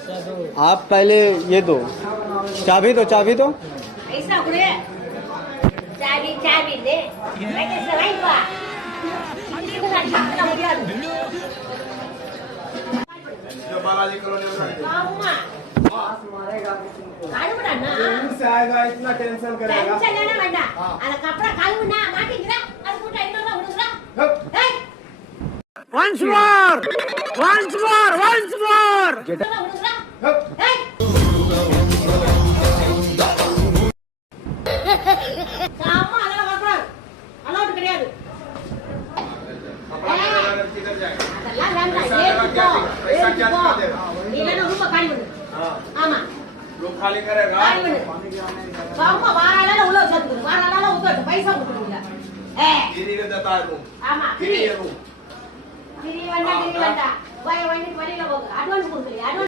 आप पहले ये दो, चाबी दो, चाबी दो। ऐसा कुड़े चाबी चाबी दे मैं कैसे लाइवा इतना छक्का मुझे जो बालाजी कॉलोनी में अम्मा कालू बड़ा ना से आएगा इतना टेंशन करेगा टेंशन लेना बेटा अरे कपड़ा कालू ना माटी गिरा अरे कुटा इन्होंने उड़ूंगा हे once more once more once more उड़ूंगा हे காமா அதெல்லாம் கப்பற அலௌட் கிடையாது किधर जाएगा அதெல்லாம் வேண்டாம் पैसा क्या देगा இல்லனா ரூபா காலி பண்ணு ஆமா लोग खाली करेगा காலி பண்ணு காமா வாரால உள்ள வச்சிட்டு வாரால உட்கார்ந்து பைசா கொடுத்துருங்க गिरी का देता है रूम ஆமா गिरी है रूम கிரி வந்தா வய வண்டி வழியில போங்க அட்வான்ஸ் கொடுக்கலையா